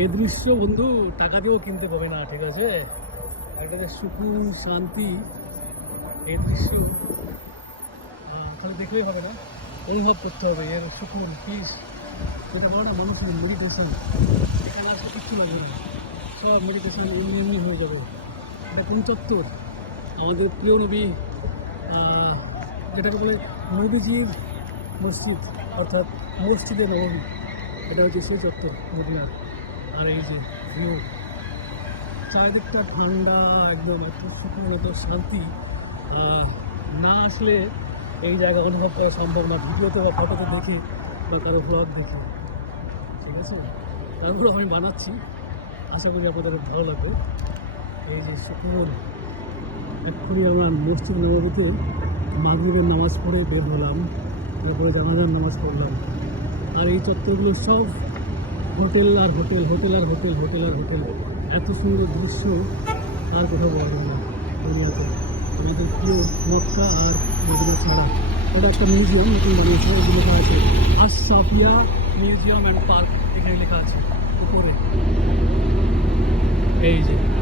এই দৃশ্য বন্ধু টাকা দিয়েও কিনতে পাবে না ঠিক আছে? একটা যে সুকুন শান্তি এই দৃশ্য আহ, খালি দেখলেই হবে না। অনুভব করতে হবে এর সুকুন পিস এটা বলো না মানুষের মেডিটেশন এখানে আসলে কিচ্ছু লাগবে না সব মেডিটেশন এমনি এমনি হয়ে যাবে। এটা কোন চত্বর? আমাদের প্রিয় নবী যেটাকে বলে নবীজির মসজিদ অর্থাৎ মসজিদে নবমী। এটা হচ্ছে সেই চত্বর মদিনার। আর এই যে ভিউ চারিদিকটা ঠান্ডা, একদম এত সুকুন এত শান্তি। না আসলে এই জায়গা অনুভব করা সম্ভব না। ভিডিওতে বা ফটোতে দেখি বা কারও ব্লগ দেখি। ঠিক আছে? তারপরে আমি বানাচ্ছি। আশা করি আপনাদের ভালো লাগবে। এই যে সুকুন এক্ষুনি আমরা মসজিদ নবমীতে মাগরিবের নামাজ পড়ে বের হলাম। তারপরে জানাজার নামাজ পড়লাম। আর এই চত্বরগুলো সব হোটেল আর হোটেল হোটেল আর হোটেল হোটেল আর হোটেল। এত সুন্দর দৃশ্য, আর কোথাও পাওয়া যাবে না দুনিয়াতে। আমাদের প্রিয় মক্কা আর মদিনা ছাড়া। ওটা একটা মিউজিয়াম নতুন বানিয়েছে ওই লেখা আছে। আসাফিয়া মিউজিয়াম অ্যান্ড পার্ক এখানে লেখা আছে, উপরে। এই যে।